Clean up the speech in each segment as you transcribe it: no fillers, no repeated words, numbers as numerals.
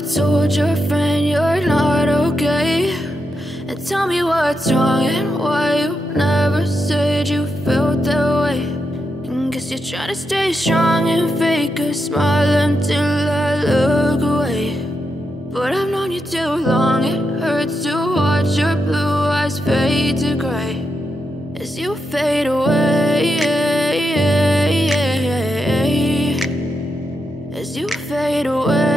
you told your friend you're not okay? And tell me what's wrong and why you never said you felt that way. And guess you're trying to stay strong and fake a smile until I look away. But I've known you too long, it hurts to watch your blue eyes fade to gray as you fade away, as you fade away.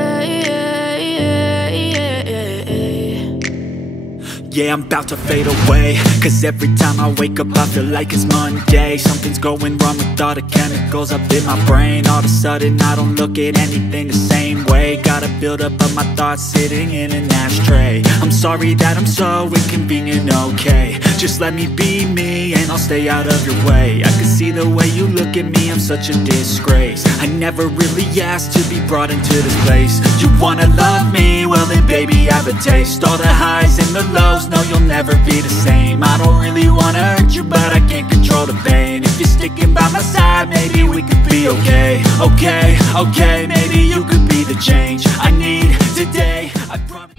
Yeah, I'm about to fade away, cause every time I wake up I feel like it's Monday. Something's going wrong with all the chemicals up in my brain. All of a sudden I don't look at anything the same way. Got a build up of my thoughts sitting in an ashtray. I'm sorry that I'm so inconvenient, okay? Just let me be me and I'll stay out of your way. I can see the way you look at me, I'm such a disgrace. I never really asked to be brought into this place. You wanna love me? Well then baby have a taste. All the highs and the lows, no you'll never be the same. I don't really wanna hurt you but I can't control the pain. If you're sticking by my side maybe we could be okay. Okay, okay, maybe you could be the change I need today. I promise.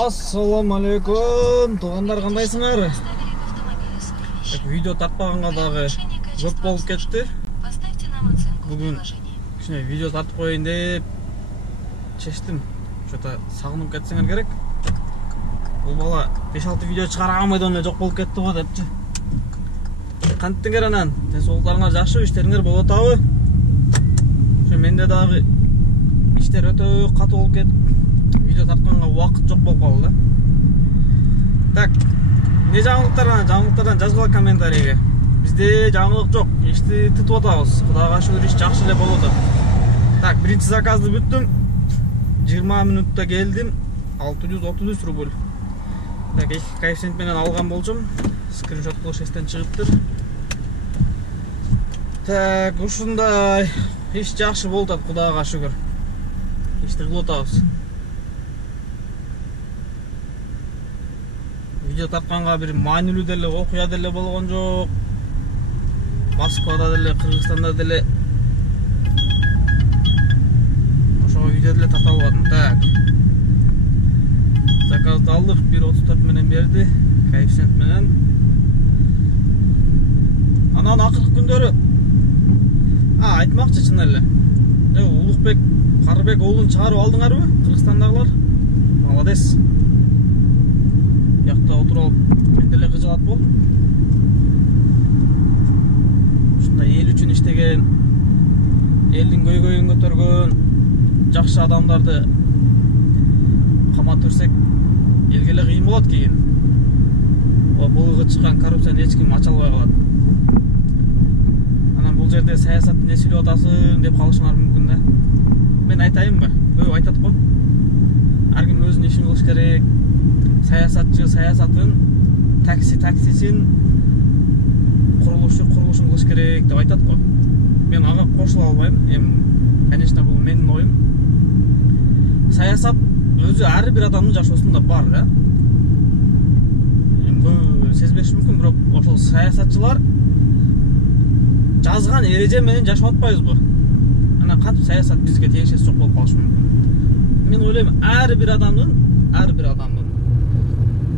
Ассаламу алейкум, туғандар қандайсыңар? Видео тартпағанға дағы көп болып кетті. Бүгін кішкене видео тартып қойын деп шештім. Что-то сағынып кетсеңер керек. Бұл бала 5-6 видео шығара алмайды, оны жоқ болып кетті ғой депті. Қанттыңар анан, денсаулықтарыңар жақсы, іштеріңер боло табы. Менде дағы іштер өте қатты болып кетті. Видео тартқанға уақыт жоқ болып қалды. Так, не жаңалықтардан жазғыла комментарийге. Бізде жаңалық жоқ, ешті тытып отабыз. Құдаға шүкір еш жақсы эле болуп атат. Так, биринчи заказды бүттім. 20 минутта келдим. 633 рубль. Так, коэффициент менен алган болчум. Скриншот кылыш эстен чыгыптыр. Так, ушундай еш жакшы болуп атат, Кудайга шүгүр. Ешти кылып атабыз. Видео тартканга бир маанилүү деле окуя деле болгон жок. Москвада деле, Кыргызстанда деле ошого видео деле тарта албадым. Так. Заказды алдык, 1.34 менен берди, коэффициент менен. Анан акыркы күндөрү айтмакчы чын эле. Улукбек Карыбек оолун чыгарып алдыңарбы? Кыргызстандагылар? Молодец. Якта отуруп алып, мен деле кыжалат болдум. Ушундай эл үчүн иштеген, элдин көйгөйүн көтөргөн жакшы адамдарды камап турсак, элге эле кыйын болот кийин. Булыгы чыккан коррупцияны эч ким ача албай калат. Анан бул жерде саясатты не сүйлөп атасың деп калышыңар мүмкүн да. Мен айтайынбы? Көп айтат го. Ар ким өзүнүн ишин кылыш керек. Саясатчы саясатын, такси таксисин, курулушу курулушун кылыш керек деп айтат го. Мен ага кошула албайм. Конечно, бул менин оюм. Саясат өзү ар бир адамдын жашоосунда бар да. Көп сезбеш мүмкүн, бирок ошол саясатчылар жазган эреже менен жашап атпайбызбы? Анан кантип саясат бизге тиешеси жок болуп калышы мүмкүн. Мен ойлойм, ар бир адамдын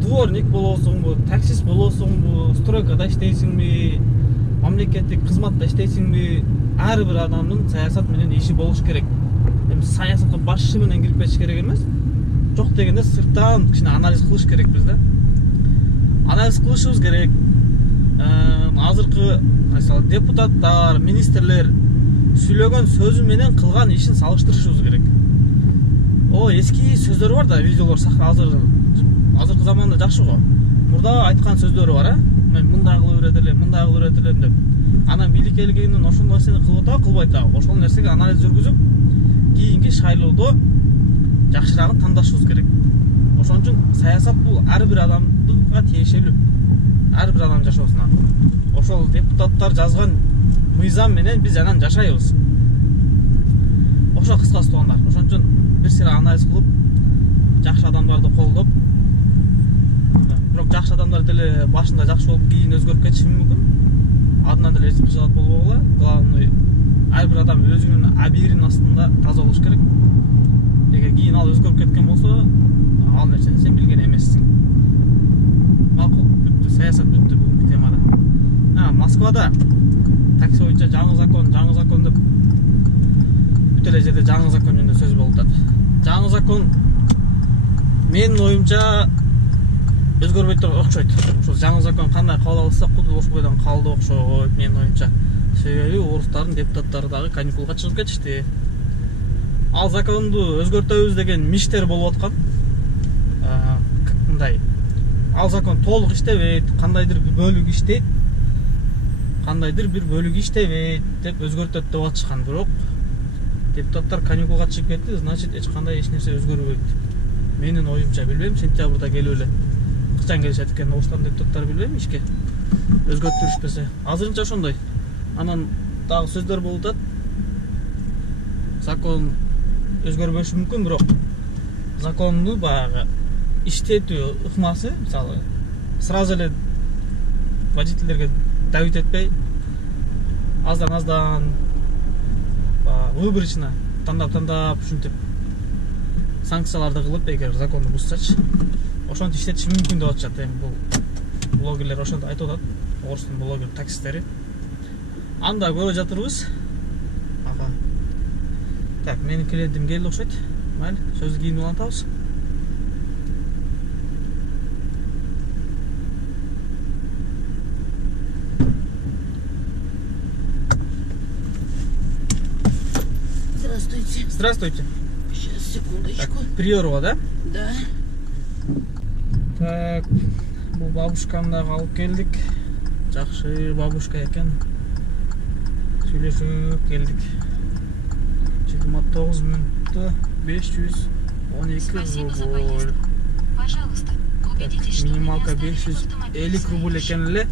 дворник болосуңбу, таксист болосуңбу, стройкада иштейсиңби, мамлекеттик кызматта иштейсиңби, ар бир адамдын саясат менен иши болуш керек. Эми саясатка башчы менен кирип кетиш керек эмес. Жок дегенде сырттан кичине анализ кылыш керекпиз да. Анализ кылышыбыз керек. Азыркы, мисалы, депутаттар, министрлер сүйлөгөн сөзү менен кылган ишин салыштырышыбыз керек. Эски сөздөр бар да, видеолор азыркы заманда жакшы го. Мурда айткан сөздөрү бар, мен мындай кылып элем, мындай кылып элем деп. Анан бийлик келгенден ошондой нерсени кылып атабы, кылбай атабы, ошол нерсеге анализ жүргүзүп, кийинки шайлоодо жакшыраагын тандашыбыз керек. Ошон үчүн саясат бул ар бир адамга тиешелүү. Ар бир адам жашоосуна. Ошол депутаттар жазган мыйзам менен биз анан жашайбыз. Ошо кыскасы туугандар. Ошон үчүн бир сыйра анализ кылып, жакшы адамдарды колдоп, бирок жакшы адамдар деле башында жакшы болуп, кийин өзгөрүп кетиши мүмкүн. Адынан деле эч кыжалат болбогула. Главный ар бир адам өзүнүн абийиринин астында таза болуш керек. кеткен болсо, ал нерсени сен билген эмессиң. Макул, бүттү, саясат бүттү бүгүнкү темада. Москвада такси боюнча жаңы закон деп бүт эле жерде жаңы закон жөнүндө сөз болуп атат. Жаңы закон менин оюмча өзгөрбөй туруп окшойт. Ошо жаңы закон кандай кабыл алынса, кудул ошойдон калды окшойт менин оюмча. Себеби орустардын депутаттары дагы каникулга чыгып кетишти. Ал законду өзгөртөбүз деген миштер болуп аткан. Мындай. Ал закон толук иштебейт, кандайдыр бир бөлүгү иштебейт деп өзгөртөт деп атышкан. Бирок депутаттар каникулга чыгып кетти, значит эч кандай эч нерсе өзгөрбөйт. Менин оюмча, билбейм, сентябрда келип эле качан келишет экен Оштан депутаттар, билбейм, ишке өзгөртүрүшпесе. Азырынча ошондой. Анан дагы сөздөр болуп атат. Закон өзгөрбөшү мүмкүн, бирок законду баягы иштетүү ыкмасы, мисалы, сразу эле водительдерге давить этпей, аздан выборочно тандап ушинтип санкцияларды кылып, эгер законду бузсачы, ошентип иштетиши мүмкүн деп атышат. Эми бул блогерлер ошентип айтып атат, орустун блогер таксисттери. Анда көрүп жатырбыз. Так, менин клиентим келди окшойт. Майли, сөздү кийин улантабыз. Здравствуйте. Здравствуйте. Сейчас, секундочку. Так, Приорова, да? Да. Так, бул бабушканы дагы алып келдик. Жакшы бабушка экен. Сүйлөшүп келдик. 29 минутта 512 рубль. Пожалуйста, убедитесь, что Минималка 550 рубль экен эле.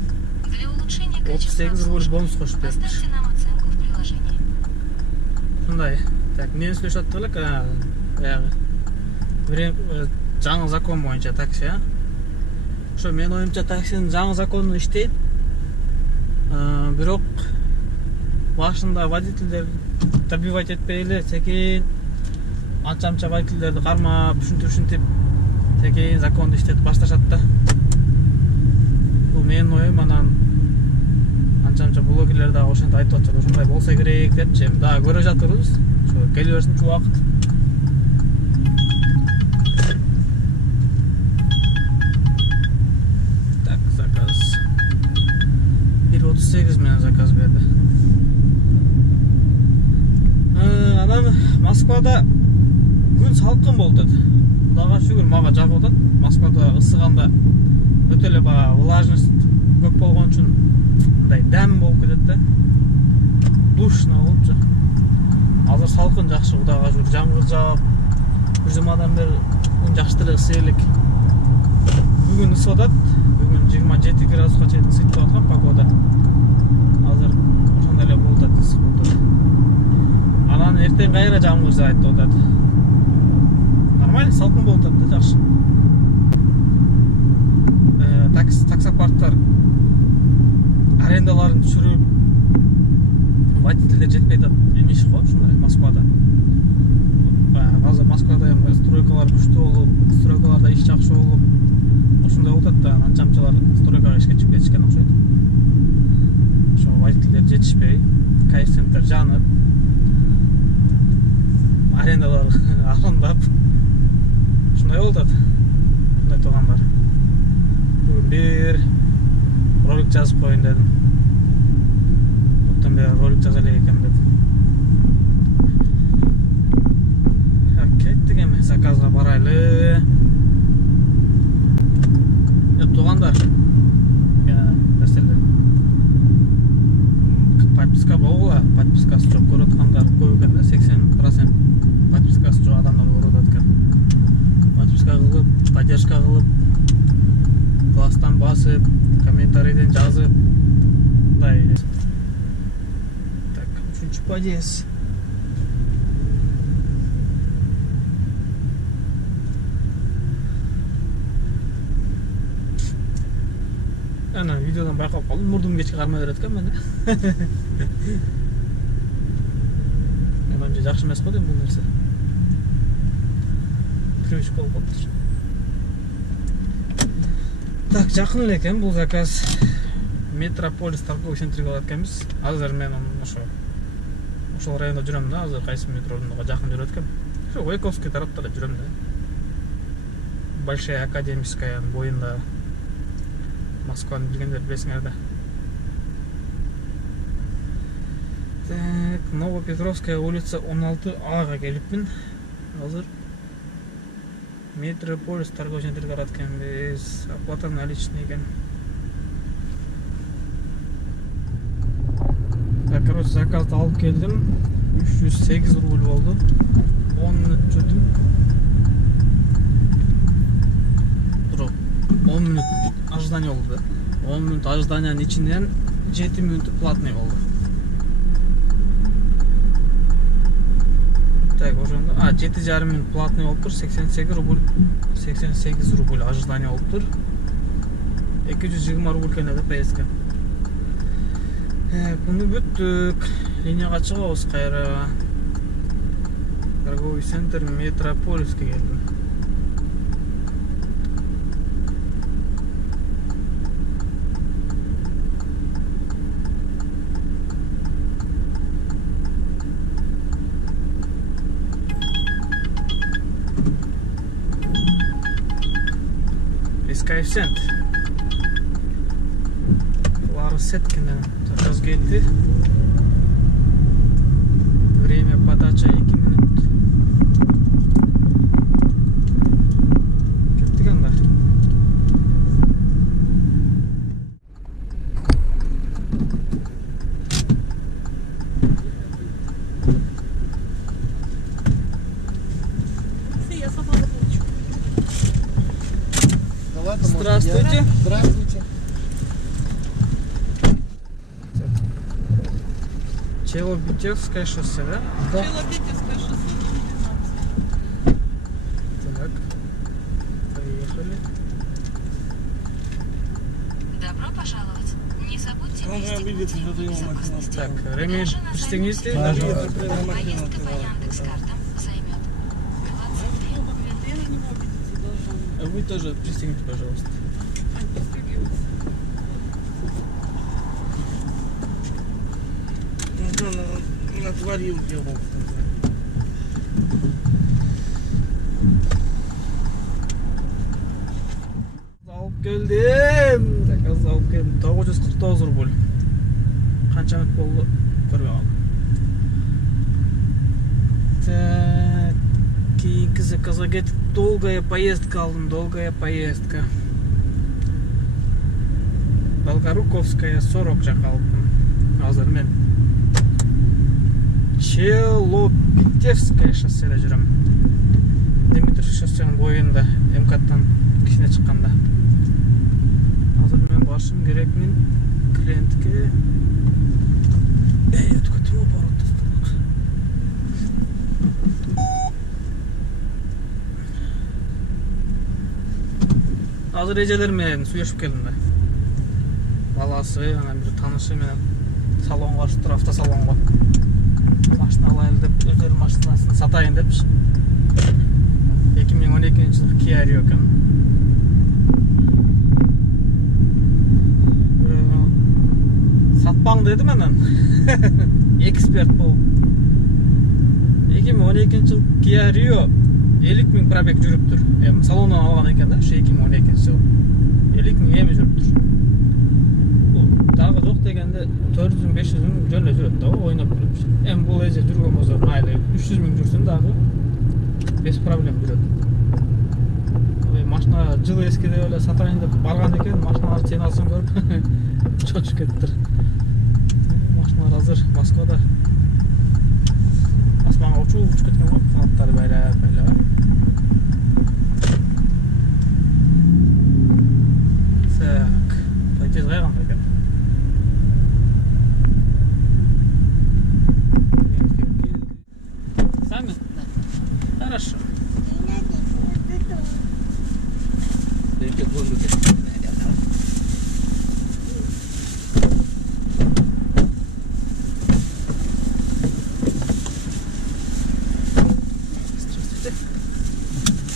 для улучшения 38 рубль бонус кошуп берди. Поставьте нам оценку в приложении. Мындай. Так, эмне сүйлөшүп аттык элек? Баягы жаңы закон боюнча такси, Ошо менин оюмча таксинин жаңы закону иштейт. Бирок башында водительдер добивать этпей эле, секин анча водительдерди кармап, ушинтип секин законду иштетип башташат да. Бул менин оюм, анан анча блогерлер дагы ошентип айтып атышат, ошондой болсо керек депчи. Дагы көрүп жатырбыз. Ошо келе берсин чу убакыт. Так, заказ 1.38 менен заказ берди. Анан Москвада күн салкын болуп атат. Кудайга шүгүр, мага жагып атат. Москвада ысыганда өтө эле бага влажность көп болгон үчүн мындай дәм болуп кетет да. Душно болупчу. Азыр салкын жакшы, кудайга шүгүр, жамгыр жаап, бир жумадан бери күн жакшы эле ысый элек. Бүгүн ысып атат. Бүгүн 27 градуска чейин ысытып аткан погода. Азыр ошондой эле болуп атат, ысык болуп атат. Анан эртең кайра жамгыр жаайт деп атат. Нормально, салкын болуп атат да, жакшы. Таксопарктар арендаларын түшүрүп, водительдер жетпей атат, эмеш го ушундай Москвада. Азыр Москвада эми стройкалар күчтүү болуп, стройкаларда иш жакшы болуп, ошондой болуп атат да, анчамчалар стройкага ишке чыгып кетишкен окшойт. Ошо водительдер жетишпей, коэффициенттер жанып, арендалар арандап, ушундай болуп атат. Мындай туугандар. Бүгүн бир ролик жазып коюн дедим. Топтон бери ролик жаза элек экен дедим. Кеттик эми, заказга барайлы. Туугандар, нерселер подписка болгула, подпискасы жок көрүп аткандар көп экен да, 80% подпискасы жок адамдар көрүп атат экен. Подписка кылып, поддержка кылып, класстан басып, комментарийден жазып, мындай. Так, 3-чү подъезд. Ана видеодан байкап калдым, мурдум кечке кармай берет экен мен. Менимче жакшы эмес го дейм бул нерсе. привычка болуп калыптыр. Так, жакын эле экен бул заказ. Метрополис торговый центрге барат экенбиз. Азыр мен ошол районда жүрөм да, азыр кайсы метродон жакын жүрөт экем. Ошо Ойковский тарапта эле жүрөм да. Большая Академическая боюнда Москваны билгендер билесиңер да. Так, Новопетровская улица 16А келипмин. Азыр Метрополис торговый центрге барат экенбиз. Оплата наличный экен. Так, короче, заказды алып келдим. 308 рубль болду. 10 минут жүрдүм. 10 минут ожидание болду да. 10 минут ожиданиянын ичинен 7 минут платный болду. Так, ошондо 7,5 минут платный болуптур, 88 рубль ожидание болуптур. 220 рубль экен да поездка. Буну бүттүк. Линияга чыгабыз кайра. Торговый центр Метрополиске келдим. Коэффициент. Ларсеткинен заказ келди. Время подача 2 минут. Кеттик анда. Здравствуйте. Здравствуйте. Челобитевское шоссе, да? Да. Челобитевское шоссе 19. Так, поехали. Добро пожаловать. Не забудьте пристегнуть ремень безопасности. Так, ремень пристегните. Поездка по Яндекс.Картам займет 20 минут. Вы тоже пристегните, пожалуйста. Натворил его. Алып келдим. Заказ алып келдим. 949 рубль. Канча минут болду? Көрбөй калдым. Так, кийинки заказга кетип долгая поездка алдым. Долгая поездка. Долгоруковская 40 жака алыпмын. Азыр мен Челобитевское шосседе жүрөм. Дмитриев шоссенин боюнда МКАДтан кичине чыкканда. Азыр мен башым керекмин клиентке. Өткөтүм оборот. Азыр эжелер менен сүйлөшүп келдим да. Баласы, анан бир таанышы менен салонго чыктыр, автосалонго. Машина алайын деп, өздөрүнүн машинасын сатайын депчи. 2012-жылы Kia Rio экен. Сатпаң дедим анан. Эксперт болуп. 2012-жылы Kia Rio 50 000 пробег жүрүптүр. Салондан алган экен да, ошо 2012-жылы. 50 000 эми жүрүптүр. Дагы жок дегенде 400 000 500 000 жөнө жүрөт да, ойноп жүрөт. Эми бул эже жүргөн болсо майлы 300 000 жүрсүн дагы без проблем жүрөт. Машина жылы эски деп эле сатайын деп барган экен, машиналар ценасын көрүп чочуп кеттир. Машиналар азыр Москвада асманга учуп кеткен го, канаттары байлап. Так, тез кайган экен. Сами? Да. Хорошо. Здравствуйте.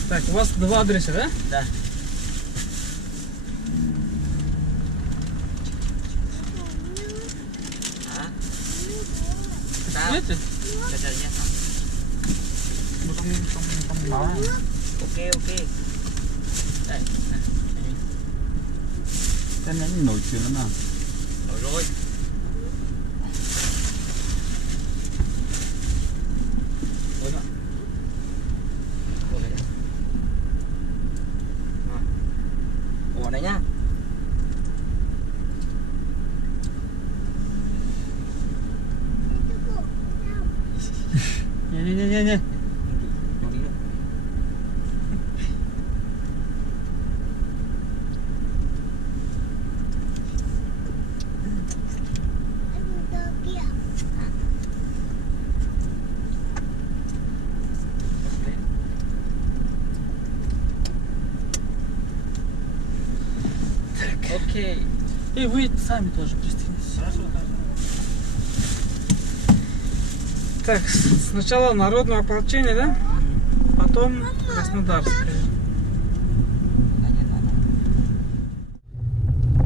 Так, у вас 2 адреса, да? Да. Знаете? Окей. Đây. Cái này nổi chuyện lắm nào. Nổi rồi. Ôi ạ. Ủa này nhá. Не. Окей. И вы сами тоже пристегнитесь. Так, сначала народное ополчение, да? Потом Краснодарское.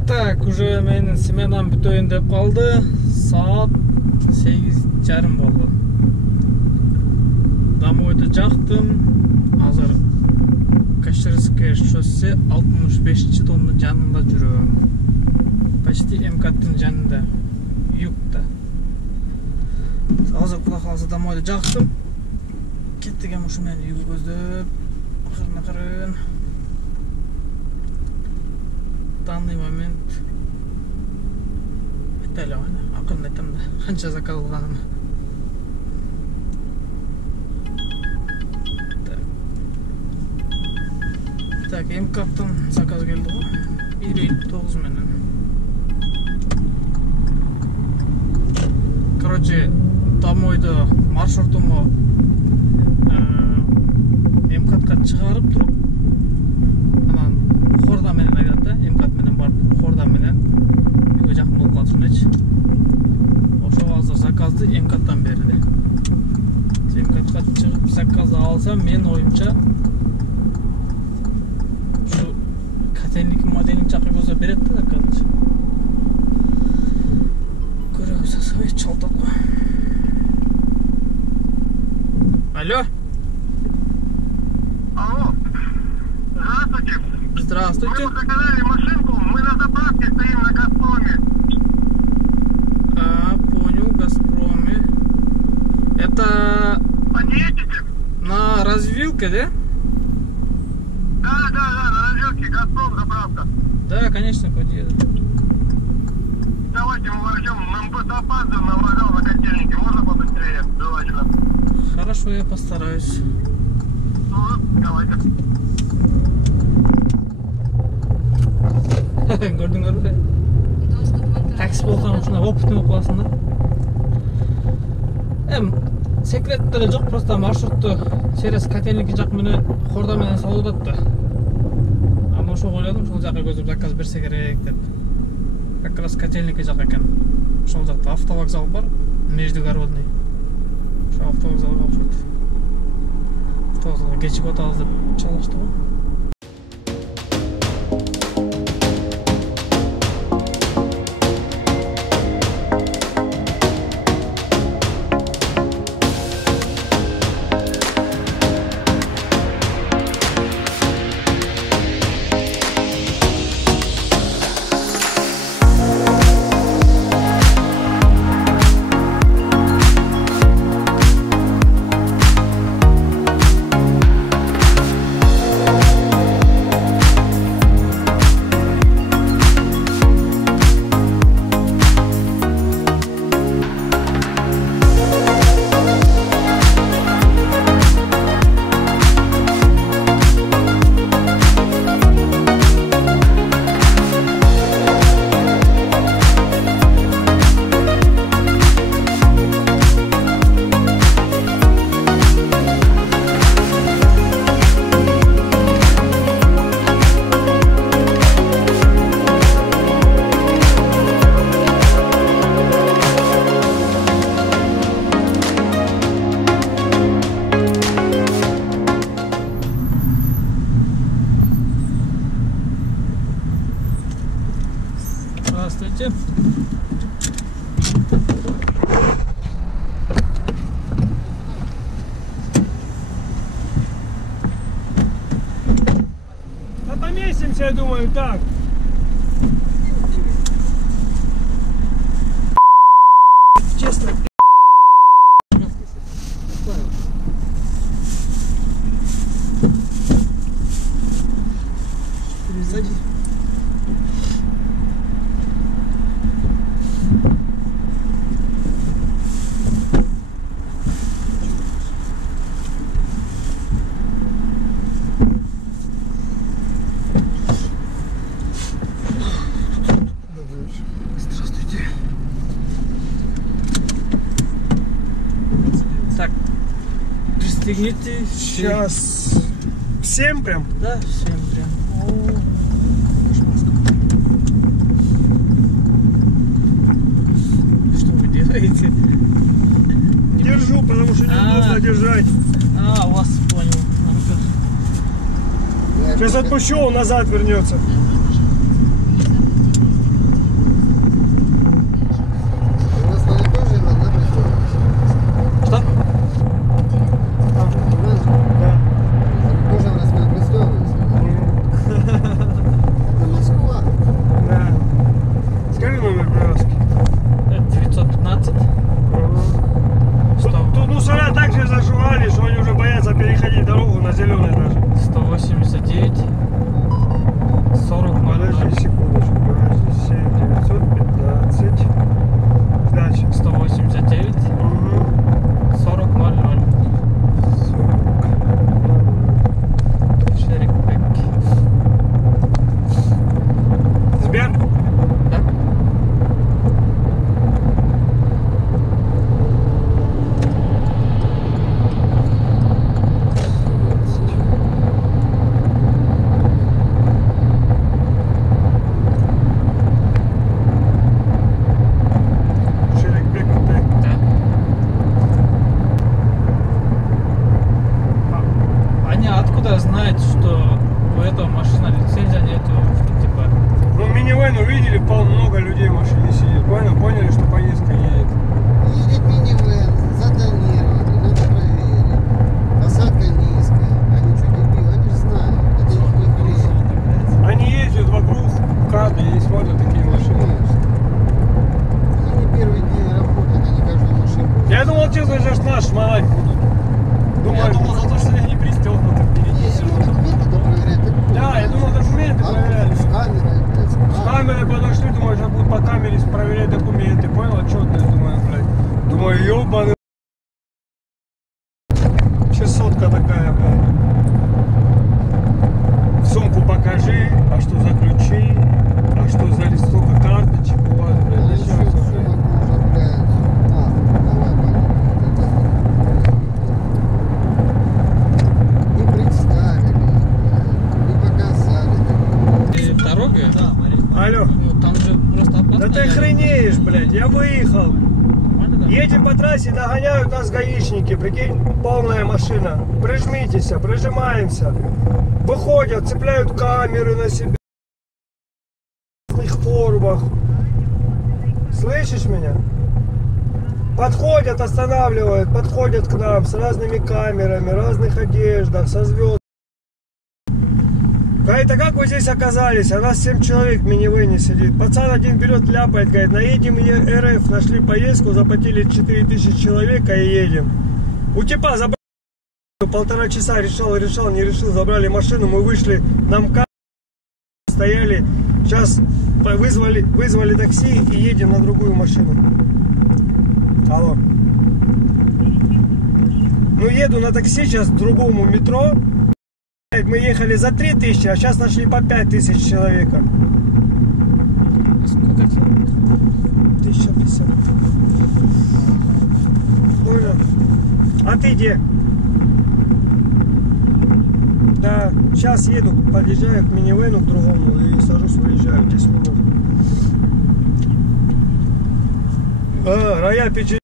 Так, уже менин сменам бүтөйүн деп калды. Саат 8:30 болду. Домойду жактым. Азыр Каширское шоссе 65-тонну жанында жүрөм. Почти МКаттын жанында. Югта. Азыр кула калса домойду жактым. Кеттигем ушу менен үйгө көздөп. Акырын. Данный момент айтайлы ана акырын айтам да канча заказ кылганым. Так, МКаттан заказ келди го. 1,9 менен. Короче, домойду маршрутуму МКатка чыгарып туруп, анан Хорда менен айдат да, МКат менен барып, Хорда менен үйгө жакын болуп калсын элечи. Ошо азыр заказды МКаттан берди. МКатка чыгып заказды алсам, мен оюмча ушу котельник моделин жакы болсо берет да заказды. Көрөбүз, асабай чалтат го. Алло. Алло. Здравствуйте. Здравствуйте. Мы заказали машинку, мы на заправке стоим на Газпроме. Понял, Газпроме. Это Подъедете? на развилке, да? Да, на развилке Газпром заправка. Да, конечно, подъеду. Давайте мы возьмем, нам просто опаздываем на вокзал на котельнике. Можно побыстрее? Желательно. Хорошо, я постараюсь. Ну, давайте. Gördüңөр бе? Такси болсаң ушундай опытный болуп каласың да. Секрет деле жок, просто маршрутту через котельники жак менен Хорда менен салып атат да. Ама ошо ойлодум, ошол жака көздөп заказ берсе керек деп. Как раз котельники жак экен. Ошол жакта автовокзал бар, междугородный. Ошо автовокзалга окшойт. Автовокзалга кечигип атабыз деп чалышты го. все думают так. Честно. Садись. Здравствуйте. Так, пристегните. Сейчас. Всем прям? Да, всем прям. Что вы делаете? Держу, потому что неудобно держать. А, у вас понял. Сейчас отпущу, он назад вернется. Что? Да. Да. Скажи номер привязки. 915. Тут мусора так же заживали, что они уже боятся переходить дорогу на зеленый даже. 189. 40 Подожди секундочку, подожди. 7915. Дальше. 189. 40 00. Шерик Бекки. Сбер? Да? Шерик Бек, Бек. Да. Они откуда знают, что у этого машина лицензия нету, что типа... Ну, минивэн увидели, много людей в машине сидит. Поняли, что поездка едет. Едет минивэн, затонированный, надо проверить. Посадка низкая. Они что, дебилы? Они же знают. Это их не хрень. Они ездят вокруг каждый и смотрят такие машины. Они не первый день работают, они каждую машину. Я думал, честно, сейчас нас шмалать будут. Я думал, за то, что я не пристегнут впереди. Если документы-то проверять, так... Да, я думал, документы проверяли. С камерой, блядь, С камерой подошли, думаю, сейчас будут по камере проверять документы. Понял, отчетность, думаю, блядь. Думаю, ёбаный. 600-ка такая, блядь. Сумку покажи, а что за ключи, а что за листок карточек у вас, блядь. Ну, Зачем еще это, сумок блядь? нужно, блядь. Давай, не представили, блядь, не показали. Дорога? Да, Алло. ну, там же просто опасно. Да ты охренеешь, блядь, я выехал. Едем по трассе, догоняют нас гаишники, прикинь, полная машина. Прижмитесь, прижимаемся. Выходят, цепляют камеры на себя. В разных формах. Слышишь меня? Подходят, останавливают, подходят к нам с разными камерами, разных одеждах, со звезд. Говорит, а как вы здесь оказались? А нас 7 человек в минивэне сидит. Пацан один берет, ляпает, говорит, наедем РФ, нашли поездку, заплатили 4000 человек и едем. У типа забрали 1,5 часа, решал, не решил, забрали машину, мы вышли, нам стояли, сейчас вызвали такси и едем на другую машину. Алло. Ну еду на такси сейчас к другому метро. Мы ехали за 3000, а сейчас нашли по 5000 человека. Сколько километров? 1050. Понял? А ты где? Да, сейчас еду, подъезжаю к минивэну к другому и сажусь, выезжаю 10 минут. Рая печень.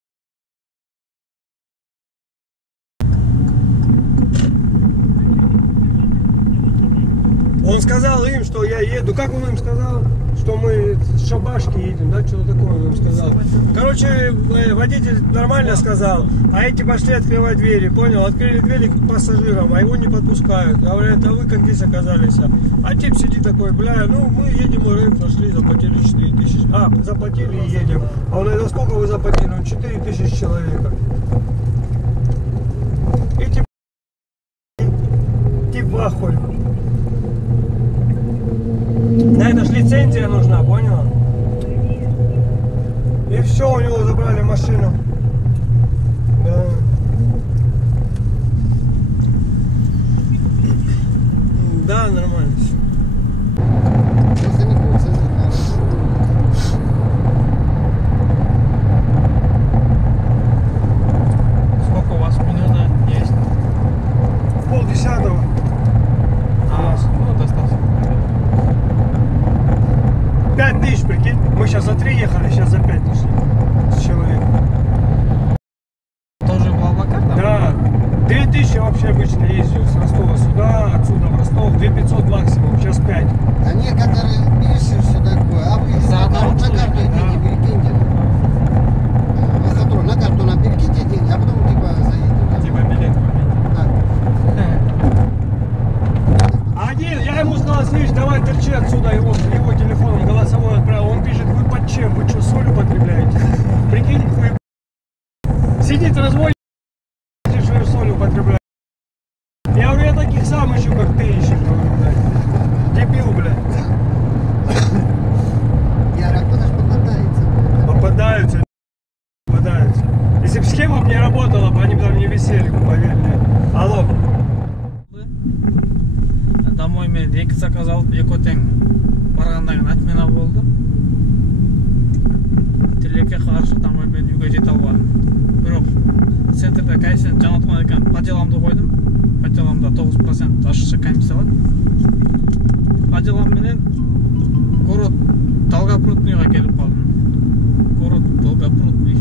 Он сказал им, что я еду. Как он им сказал? Что мы с Шабашки едем, да? Что-то такое он им сказал. Короче, водитель нормально сказал, а эти пошли открывать двери, понял? Открыли двери к пассажирам, а его не подпускают. Говорят, а вы как здесь оказались? А тип сидит такой, бля, ну мы едем РФ, нашли, заплатили 4000. А, заплатили и едем. А он говорит, а сколько вы заплатили? Он 4000 человека. И тип в ахуе. На это ж лицензия нужна, понял? И все, у него забрали машину. Да. Да, нормально. Сколько у вас минута есть? В 9:30. Ну, достаточно. 5000, прикинь. Мы сейчас за 3 ехали, сейчас за 5 пришли. С человеком. Тоже Блаблакар там? Да. 2000 вообще обычно ездил с Ростова сюда, отсюда в Ростов. 2500 максимум, сейчас 5. А некоторые пишешь все такое, а вы на карту идите, перекиньте. На карту нам перекиньте деньги, а потом типа заедем. Типа билет Один, я ему сказал, слышь, давай торчи отсюда, его телефоном голосовой отправил. Он пишет, вы под чем? Вы что, соль употребляете? Прикинь, хуй. Сидит разводит, что я соль употребляю. Я говорю, я таких сам ищу, как ты ищешь, говорю, блядь. Дебил, блядь. Ярик, куда ж попадается? Попадаются. Если бы схема бы не работала, бы они бы там не висели, поверь мне. Алло. Домой мен 2 заказ алып, екі тең барғандан кейін отмена болды. Тілекке қарсы домой мен үйге жете албадым. Бірақ центрда коэффициент жаңа отқан екен, по деламды қойдым. По деламда 9% ашықша комиссия алады. По делам менен город Долгопрудныйға келіп қалдым. Город Долгопрудный.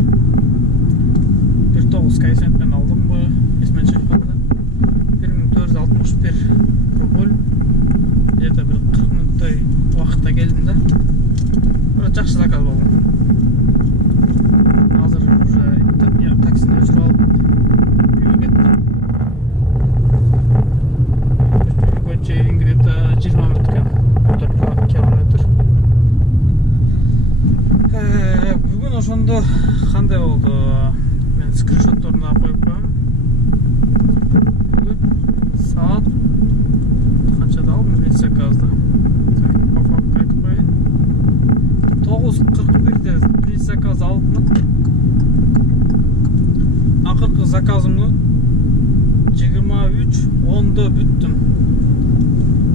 1,9 коэффициентпен алдым бы, есімнен шығып қалды. 1461 рубль. Где-то бір 40 минуттай уақытта келдім да. Бірақ жақсы заказ болды. Қазір уже таксini өшіріп алып үйге кеттім. Үйге шейін где-то 20 минут екен. 4 километр. Бүгін ошондо қандай болды? Мен скриншотторуна қойып қоямын. Saat қаншада алдым мен заказды? По факту айтып қояйын. 9:41-де биринчи заказ алдым. Акыркы заказымды 23:10-да бүттүм.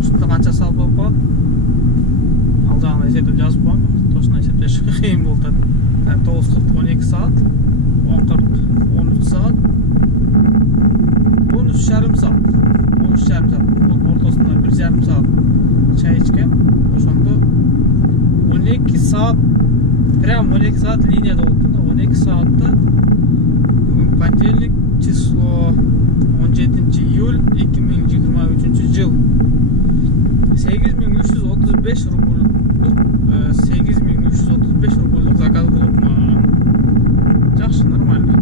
Ушунда канча салып болуп калат? Ал жагына эсептеп жазып коем. Точно эсептеш кыйын болуп атат. 9:40 12 saat, 10:40 13 saat, 13,5 saat. 13,5 saat. Ортосунда 1,5 saat чай ичкем. Ошондо 12 saat, прям 12 saat линияда болуптун да. 12 saatта бүгүн понедельник, число 17 июль 2023 жыл. 8335 рубль. 8335 рубль заказ болуп. Жакшы, нормально.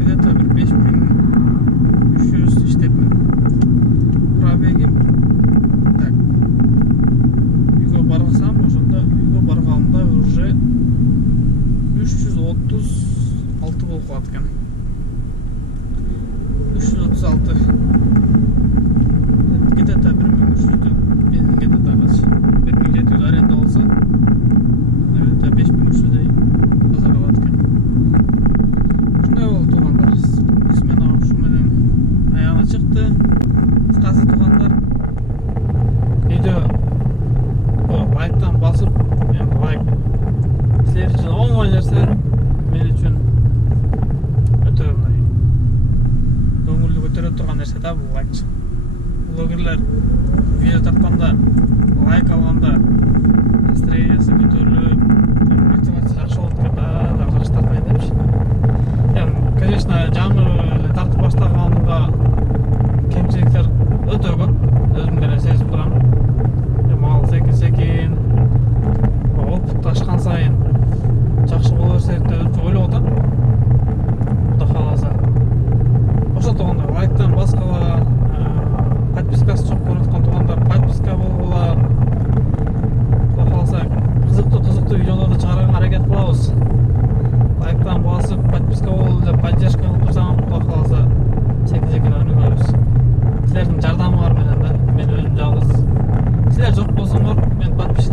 Где-то 5300 иштепмин. Пробегим. Так. Үйгө барсам, ошондо үйгө барганымда уже 336 болуп калат экен. 336. Где-то 1300 бензинге де тагыз. 1700 аренда болсо, наверное, 5300 таза калат экен. Ушундай болду, туугандар. Смена ушу менен аягына чыкты. Кыскасы, туугандар, видео лайктан басып, эми лайк силер үчүн оңой нерсе, мен үчүн өтө көңүлдү көтөрөт турган нерсе да бул лайк. Блогерлер видео тартканда, лайк алганда настроениясы көтөрүлүп, мотивация жакшы болуп кетет, жакшы тартпайт депчи. Конечно, жаңы тартып баштаганымда кемчиликтер өтө көп, өзүм деле сезип турам. Sizlerдің жардамы бар менен да. Мен өзім жалғыз. Sizler жоқ болсаңдар, мен подписчик